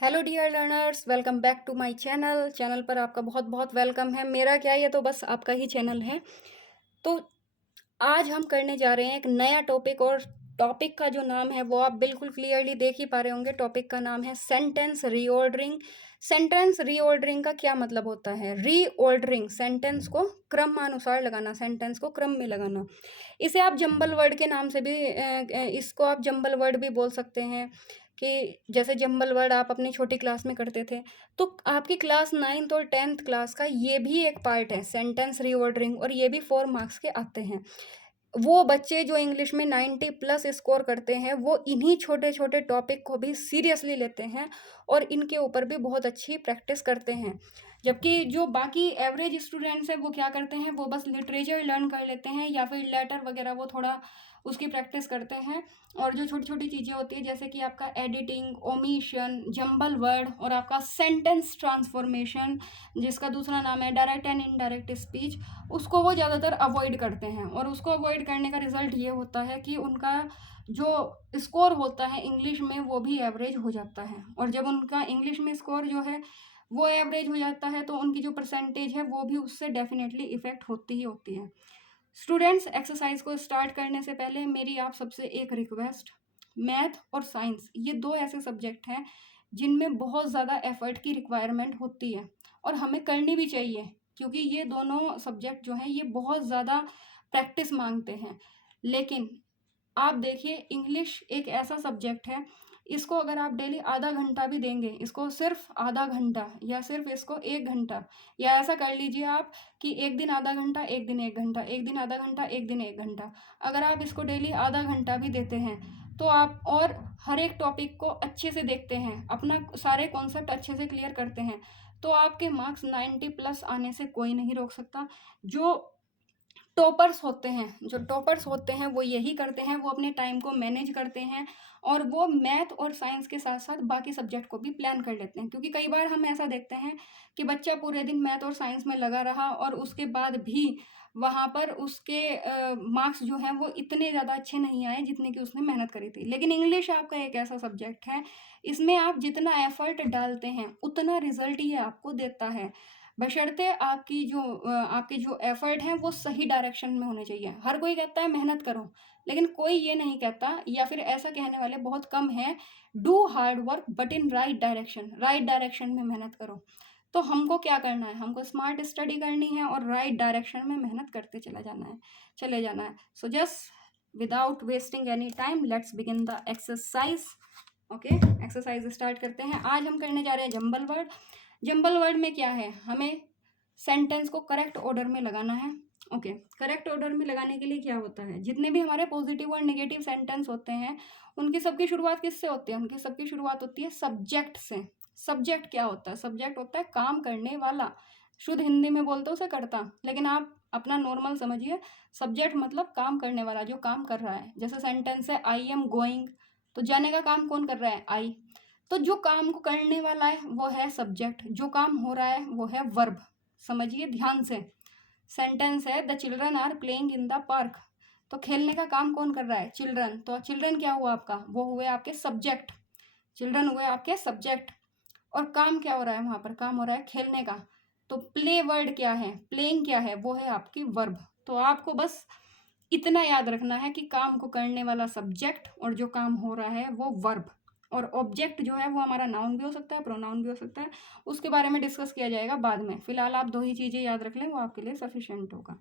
Hello dear learners, welcome back to my channel पर आपका बहुत बहुत वेलकम है। मेरा क्या, ये तो बस आपका ही चैनल है। तो आज हम करने जा रहे हैं एक नया टॉपिक, और टॉपिक का जो नाम है वो आप बिल्कुल क्लियरली देख ही पा रहे होंगे। टॉपिक का नाम है सेंटेंस रीऑर्डरिंग। सेंटेंस रीऑर्डरिंग का क्या मतलब होता है? रीऑर्डरिंग, सेंटेंस को क्रमानुसार लगाना, सेंटेंस को क्रम में लगाना। इसे आप जंबल वर्ड के नाम से भी इसको आप जंबल वर्ड भी बोल सकते हैं। कि जैसे जंबल वर्ड आप अपनी छोटी क्लास में करते थे, तो आपकी क्लास 9th और 10th क्लास का ये भी एक पार्ट है, सेंटेंस रीऑर्डरिंग, और ये भी 4 मार्क्स के आते हैं। वो बच्चे जो इंग्लिश में 90+ स्कोर करते हैं, वो इन्हीं छोटे छोटे टॉपिक को भी सीरियसली लेते हैं और इनके ऊपर भी बहुत अच्छी प्रैक्टिस करते हैं। जबकि जो बाकी एवरेज स्टूडेंट्स हैं वो क्या करते हैं, वो बस लिटरेचर लर्न कर लेते हैं या फिर लेटर वगैरह वो थोड़ा उसकी प्रैक्टिस करते हैं। और जो छोटी छोटी चीज़ें होती है, जैसे कि आपका एडिटिंग, ओमिशन, जंबल वर्ड, और आपका सेंटेंस ट्रांसफॉर्मेशन, जिसका दूसरा नाम है डायरेक्ट एंड इनडायरेक्ट स्पीच, उसको वो ज़्यादातर अवॉइड करते हैं। और उसको अवॉइड करने का रिजल्ट ये होता है कि उनका जो स्कोर होता है इंग्लिश में वो भी एवरेज हो जाता है। और जब उनका इंग्लिश में स्कोर जो है वो एवरेज हो जाता है, तो उनकी जो परसेंटेज है वो भी उससे डेफिनेटली इफ़ेक्ट होती ही होती है। स्टूडेंट्स, एक्सरसाइज को स्टार्ट करने से पहले मेरी आप सबसे एक रिक्वेस्ट, मैथ और साइंस ये दो ऐसे सब्जेक्ट हैं जिनमें बहुत ज़्यादा एफर्ट की रिक्वायरमेंट होती है, और हमें करनी भी चाहिए, क्योंकि ये दोनों सब्जेक्ट जो हैं ये बहुत ज़्यादा प्रैक्टिस मांगते हैं। लेकिन आप देखिए, इंग्लिश एक ऐसा सब्जेक्ट है, इसको अगर आप डेली आधा घंटा भी देंगे, इसको सिर्फ आधा घंटा या सिर्फ इसको 1 घंटा, या ऐसा कर लीजिए आप कि एक दिन आधा घंटा, एक दिन 1 घंटा, एक दिन आधा घंटा, एक दिन 1 घंटा, अगर आप इसको डेली आधा घंटा भी देते हैं, तो आप और हर एक टॉपिक को अच्छे से देखते हैं, अपना सारे कॉन्सेप्ट अच्छे से क्लियर करते हैं, तो आपके मार्क्स 90+ आने से कोई नहीं रोक सकता। जो टॉपर्स होते हैं वो यही करते हैं, वो अपने टाइम को मैनेज करते हैं, और वो मैथ और साइंस के साथ साथ बाकी सब्जेक्ट को भी प्लान कर लेते हैं। क्योंकि कई बार हम ऐसा देखते हैं कि बच्चा पूरे दिन मैथ और साइंस में लगा रहा और उसके बाद भी वहाँ पर उसके मार्क्स जो हैं वो इतने ज़्यादा अच्छे नहीं आए जितने कि उसने मेहनत करी थी। लेकिन इंग्लिश आपका एक ऐसा सब्जेक्ट है, इसमें आप जितना एफर्ट डालते हैं उतना रिजल्ट ये आपको देता है, बशर्ते आपके जो एफर्ट हैं वो सही डायरेक्शन में होने चाहिए। हर कोई कहता है मेहनत करो, लेकिन कोई ये नहीं कहता, या फिर ऐसा कहने वाले बहुत कम हैं, do hard work but in right direction, right direction में मेहनत करो। तो हमको क्या करना है, हमको स्मार्ट स्टडी करनी है और राइट डायरेक्शन में मेहनत करते चले जाना है। So just without wasting any time, let's begin the exercise. Okay, exercise start करते हैं। आज हम करने जा रहे हैं जंबल वर्ड। जंबल वर्ड में क्या है, हमें सेंटेंस को करेक्ट ऑर्डर में लगाना है। ओके, करेक्ट ऑर्डर में लगाने के लिए क्या होता है, जितने भी हमारे पॉजिटिव और नेगेटिव सेंटेंस होते हैं उनकी सबकी शुरुआत किससे होती है? उनकी सबकी शुरुआत होती है सब्जेक्ट से। सब्जेक्ट क्या होता है? सब्जेक्ट होता है काम करने वाला। शुद्ध हिंदी में बोलते उसे करता, लेकिन आप अपना नॉर्मल समझिए, सब्जेक्ट मतलब काम करने वाला, जो काम कर रहा है। जैसे सेंटेंस है आई एम गोइंग, तो जाने का काम कौन कर रहा है? आई। तो जो काम को करने वाला है वो है सब्जेक्ट, जो काम हो रहा है वो है वर्ब। समझिए ध्यान से। सेंटेंस है the children are playing in the park, तो खेलने का काम कौन कर रहा है? चिल्ड्रन। तो चिल्ड्रन क्या हुआ आपका? वो हुए आपके सब्जेक्ट, चिल्ड्रन हुए आपके सब्जेक्ट। और काम क्या हो रहा है वहाँ पर? काम हो रहा है खेलने का। तो प्ले वर्ड क्या है? प्लेइंग क्या है? वो है आपकी वर्ब। तो आपको बस इतना याद रखना है कि काम को करने वाला सब्जेक्ट और जो काम हो रहा है वो वर्ब। और ऑब्जेक्ट जो है वो हमारा नाउन भी हो सकता है, प्रोनाउन भी हो सकता है, उसके बारे में डिस्कस किया जाएगा बाद में। फिलहाल आप दो ही चीज़ें याद रख लें, वो आपके लिए सफिशिएंट होगा।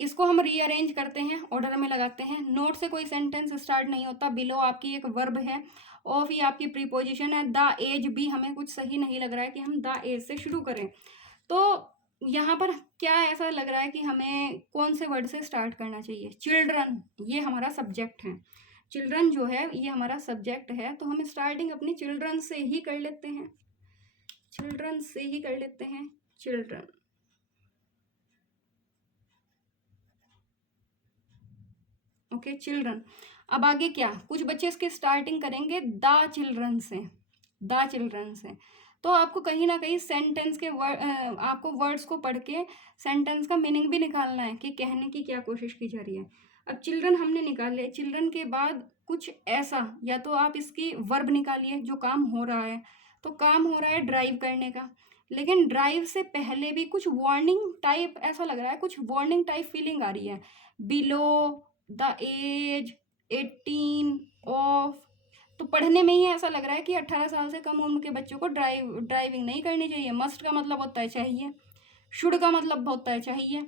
इसको हम रीअरेंज करते हैं, ऑर्डर में लगाते हैं। नोट से कोई सेंटेंस स्टार्ट नहीं होता। बिलो आपकी एक वर्ब है, ऑफ ही आपकी प्रीपोजिशन है, द एज भी हमें कुछ सही नहीं लग रहा है कि हम द एज से शुरू करें। तो यहाँ पर क्या ऐसा लग रहा है कि हमें कौन से वर्ड से स्टार्ट करना चाहिए? चिल्ड्रन, ये हमारा सब्जेक्ट है। चिल्ड्रन जो है ये हमारा सब्जेक्ट है, तो हम स्टार्टिंग अपनी चिल्ड्रन से ही कर लेते हैं, चिल्ड्रन से ही कर लेते हैं, चिल्ड्रन। Okay, children. अब आगे क्या, कुछ बच्चे इसके स्टार्टिंग करेंगे द चिल्ड्रन से, द चिल्ड्रन से। तो आपको कहीं ना कहीं सेंटेंस के आपको वर्ड्स को पढ़ के सेंटेंस का मीनिंग भी निकालना है कि कहने की क्या कोशिश की जा रही है। अब चिल्ड्रन हमने निकाल लिया, चिल्ड्रन के बाद कुछ ऐसा, या तो आप इसकी वर्ब निकालिए जो काम हो रहा है, तो काम हो रहा है ड्राइव करने का, लेकिन ड्राइव से पहले भी कुछ वार्निंग टाइप ऐसा लग रहा है, कुछ वार्निंग टाइप फीलिंग आ रही है। बिलो द एज 18 ऑफ, तो पढ़ने में ही ऐसा लग रहा है कि 18 साल से कम उम्र के बच्चों को ड्राइविंग नहीं करनी चाहिए। मस्ट का मतलब होता है चाहिए, शुड का मतलब होता है चाहिए।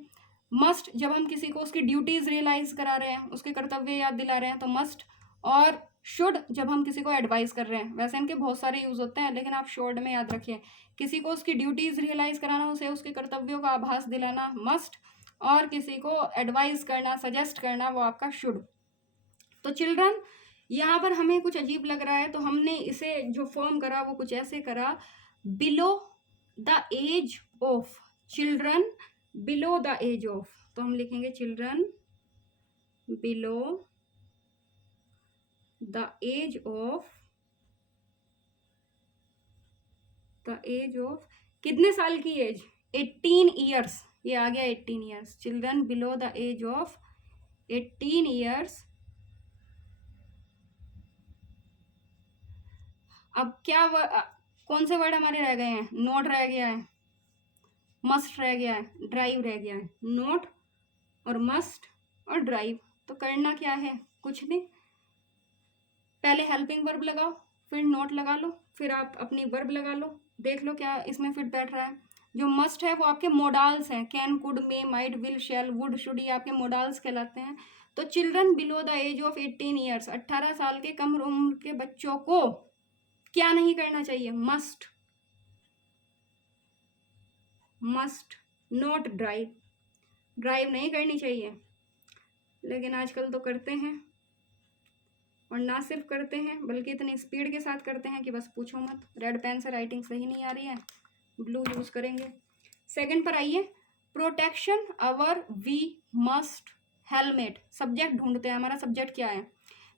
मस्ट जब हम किसी को उसकी ड्यूटीज रियलाइज करा रहे हैं, उसके कर्तव्य याद दिला रहे हैं, तो मस्ट। और शुड जब हम किसी को एडवाइस कर रहे हैं, वैसे इनके बहुत सारे यूज होते हैं, लेकिन आप शॉर्ट में याद रखिए, किसी को उसकी ड्यूटीज रियलाइज कराना, उसे उसके कर्तव्यों का आभास दिलाना मस्ट, और किसी को एडवाइस करना, सजेस्ट करना, वो आपका शुड। तो चिल्ड्रन, यहाँ पर हमें कुछ अजीब लग रहा है, तो हमने इसे जो फॉर्म करा वो कुछ ऐसे करा, below the age of, children below the age of, तो हम लिखेंगे children below the age of, the age of कितने साल की एज, 18 ईयर्स, ये आ गया 18 years, children below the age of 18 years. अब क्या कौन से वर्ड हमारे रह गए हैं, नोट रह गया है, मस्ट रह गया है, ड्राइव रह गया है, नोट और मस्ट और ड्राइव। तो करना क्या है, कुछ नहीं, पहले हेल्पिंग वर्ब लगाओ, फिर नोट लगा लो, फिर आप अपनी वर्ब लगा लो, देख लो क्या इसमें फिट बैठ रहा है। जो मस्ट है वो आपके मोडाल्स हैं, can, could, may, might, will, shall, would, should, ये आपके मोडाल्स कहलाते हैं। तो children below the age of 18 years, 18 साल के कम उम्र के बच्चों को क्या नहीं करना चाहिए, must, must not drive, drive नहीं करनी चाहिए। लेकिन आजकल तो करते हैं, और ना सिर्फ करते हैं बल्कि इतनी स्पीड के साथ करते हैं कि बस पूछो मत। रेड पेन से राइटिंग सही नहीं आ रही है, ब्लू यूज करेंगे। सेकंड पर आइए, protection our we must helmet, subject ढूंढते हैं, हमारा सब्जेक्ट क्या है,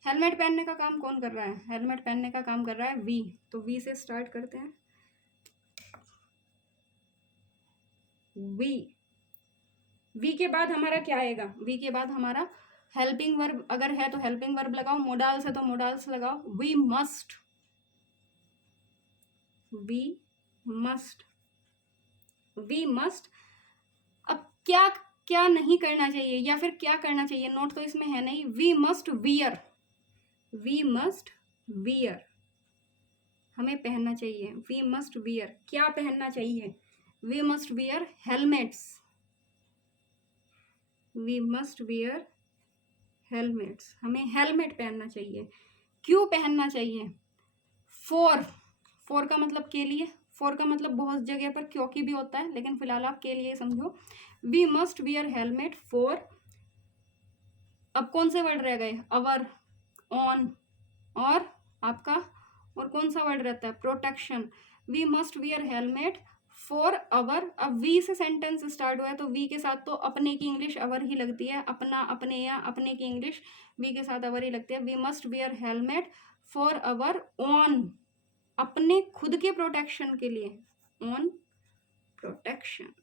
हेलमेट पहनने का काम कौन कर रहा है, हेलमेट पहनने का काम कर रहा है वी, तो वी से स्टार्ट करते हैं, वी के बाद हमारा क्या आएगा, वी के बाद हमारा हेल्पिंग वर्ब, अगर है तो हेल्पिंग वर्ब लगाओ, मोडाल्स है तो मोडाल्स लगाओ, we must, we must, we must. अब क्या क्या नहीं करना चाहिए या फिर क्या करना चाहिए, नोट तो इसमें है नहीं, we must wear, we must wear, हमें पहनना चाहिए, वी मस्ट वियर, क्या पहनना चाहिए, we must wear helmets, we must wear helmets, हमें हेलमेट पहनना चाहिए। क्यों पहनना चाहिए, फॉर, फॉर का मतलब के लिए, फॉर का मतलब बहुत जगह पर क्योंकि भी होता है, लेकिन फिलहाल आप के लिए समझो। We must wear helmet for, अब कौन से वर्ड रह गए, अवर, ऑन, और आपका, और कौन सा वर्ड रहता है, protection. We must wear helmet for our, अब वी से सेंटेंस स्टार्ट हुआ है तो वी के साथ तो अपने की इंग्लिश अवर ही लगती है, अपना, अपने या अपने की इंग्लिश वी के साथ अवर ही लगती है। We must wear helmet for our own, अपने खुद के प्रोटेक्शन के लिए, ऑन प्रोटेक्शन।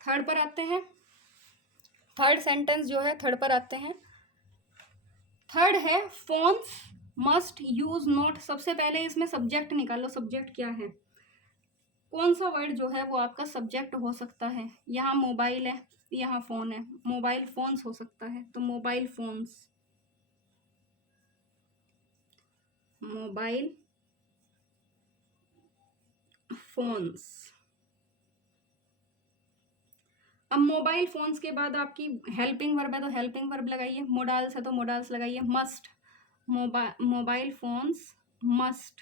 थर्ड पर आते हैं, थर्ड सेंटेंस जो है थर्ड पर आते हैं। थर्ड है फोन्स मस्ट यूज नोट, सबसे पहले इसमें सब्जेक्ट निकालो, सब्जेक्ट क्या है, कौन सा वर्ड जो है वो आपका सब्जेक्ट हो सकता है, यहाँ मोबाइल है, यहाँ फोन है, मोबाइल फोन्स हो सकता है, तो मोबाइल फोन्स, मोबाइल फोन्स। अब मोबाइल फोन्स के बाद आपकी हेल्पिंग वर्ब है तो हेल्पिंग वर्ब लगाइए, मोडाल्स है तो मोडाल्स लगाइए, must, mobile phones must.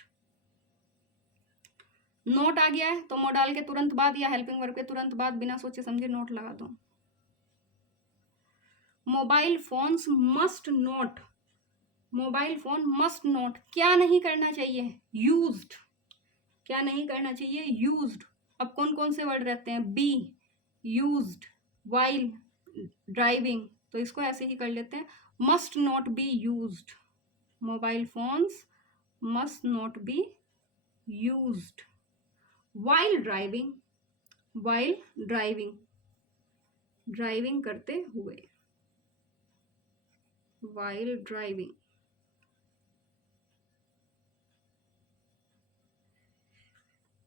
Note आ गया है तो मोडाल के तुरंत बाद या हेल्पिंग वर्ब के तुरंत बाद बिना सोचे समझे नोट लगा दो, mobile phones must note, mobile phone must note, क्या नहीं करना चाहिए, यूज्ड, क्या नहीं करना चाहिए, यूज्ड। अब कौन कौन से वर्ड रहते हैं, बी, यूज्ड, वाइल, ड्राइविंग, तो इसको ऐसे ही कर लेते हैं, must not be used, mobile phones must not be used while driving, while driving, driving करते हुए। while driving।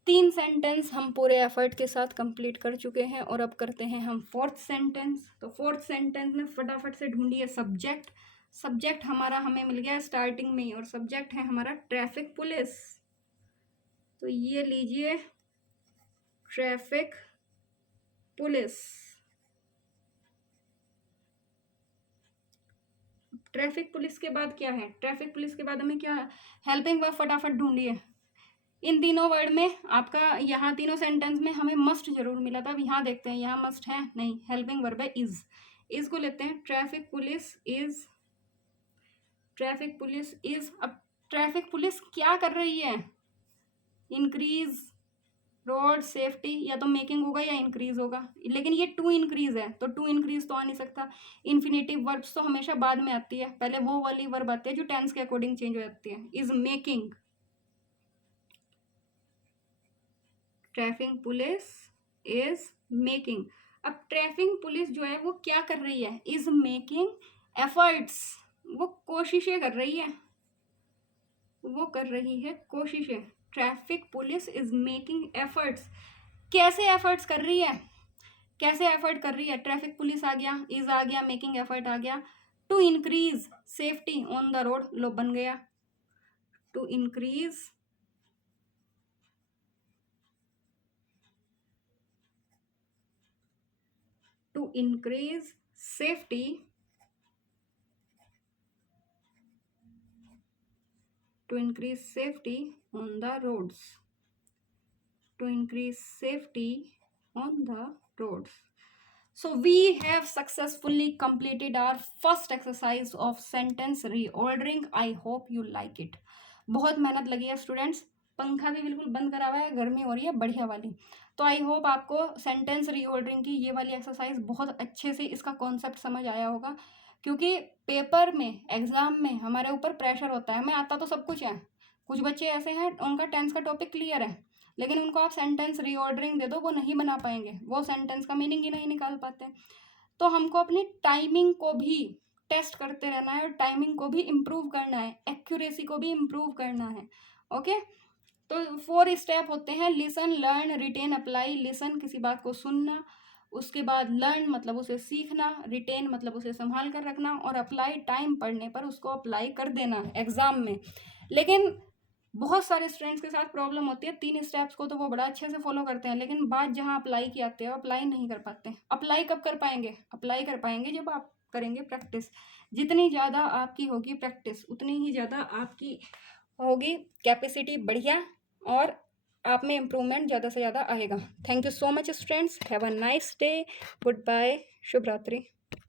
तीन सेंटेंस हम पूरे एफर्ट के साथ कंप्लीट कर चुके हैं और अब करते हैं हम फोर्थ सेंटेंस। तो फोर्थ सेंटेंस में फटाफट से ढूंढिए सब्जेक्ट। सब्जेक्ट हमारा हमें मिल गया स्टार्टिंग में ही, और सब्जेक्ट है हमारा ट्रैफिक पुलिस। तो ये लीजिए ट्रैफिक पुलिस। ट्रैफिक पुलिस के बाद क्या है? ट्रैफिक पुलिस के बाद हमें क्या है? हेल्पिंग वर्ब फटाफट ढूंढिए। इन तीनों वर्ड में आपका यहाँ तीनों सेंटेंस में हमें मस्ट जरूर मिला था। अब यहाँ देखते हैं यहाँ मस्ट है नहीं, हेल्पिंग वर्ब है इज को लेते हैं। Traffic police is, traffic police is. अब ट्रैफिक पुलिस क्या कर रही है? इंक्रीज रोड सेफ्टी, या तो मेकिंग होगा या इंक्रीज होगा, लेकिन ये टू इंक्रीज है तो टू इंक्रीज तो आ नहीं सकता। इन्फिनेटिव वर्ब्स तो हमेशा बाद में आती है, पहले वो वाली वर्ब आती है जो टेंस के अकॉर्डिंग चेंज हो जाती है। Is making, traffic police is making. अब ट्रैफिक पुलिस जो है वो क्या कर रही है? इज मेकिंग एफर्ट्स, वो कोशिशें कर रही है, वो कर रही है कोशिशें। Traffic police is making efforts. कैसे एफर्ट्स कर रही है? कैसे एफर्ट कर रही है? ट्रैफिक पुलिस आ गया, इज आ गया, मेकिंग एफर्ट आ गया। To increase safety on the road, लो बन गया to increase safety, to increase safety on the roads, to increase safety on the roads. So we have successfully completed our first exercise of sentence reordering. I hope you like it. बहुत मेहनत लगी है students, पंखा भी बिल्कुल बंद करा हुआ है, गर्मी हो रही है बढ़िया वाली। तो आई होप आपको सेंटेंस रीऑर्डरिंग की ये वाली एक्सरसाइज बहुत अच्छे से इसका कॉन्सेप्ट समझ आया होगा, क्योंकि पेपर में एग्जाम में हमारे ऊपर प्रेशर होता है। हमें आता तो सब कुछ है, कुछ बच्चे ऐसे हैं उनका टेंस का टॉपिक क्लियर है, लेकिन उनको आप सेंटेंस रीऑर्डरिंग दे दो वो नहीं बना पाएंगे, वो सेंटेंस का मीनिंग ही नहीं निकाल पाते। तो हमको अपनी टाइमिंग को भी टेस्ट करते रहना है और टाइमिंग को भी इम्प्रूव करना है, एक्यूरेसी को भी इम्प्रूव करना है। ओके, तो 4 स्टेप होते हैं। Listen, learn, retain, apply. Listen किसी बात को सुनना, उसके बाद लर्न मतलब उसे सीखना, रिटेन मतलब उसे संभाल कर रखना, और अप्लाई टाइम पढ़ने पर उसको अप्लाई कर देना एग्जाम में। लेकिन बहुत सारे स्टूडेंट्स के साथ प्रॉब्लम होती है, 3 स्टेप्स को तो वो बड़ा अच्छे से फॉलो करते हैं, लेकिन बात जहाँ अप्लाई की आती है अप्लाई नहीं कर पाते। अप्लाई कब कर पाएंगे? अप्लाई कर पाएंगे जब आप करेंगे प्रैक्टिस। जितनी ज़्यादा आपकी होगी प्रैक्टिस उतनी ही ज़्यादा आपकी होगी कैपेसिटी बढ़िया, और आप में इम्प्रूवमेंट ज़्यादा से ज़्यादा आएगा। Thank you so much students, have a nice day, goodbye, शुभ रात्रि।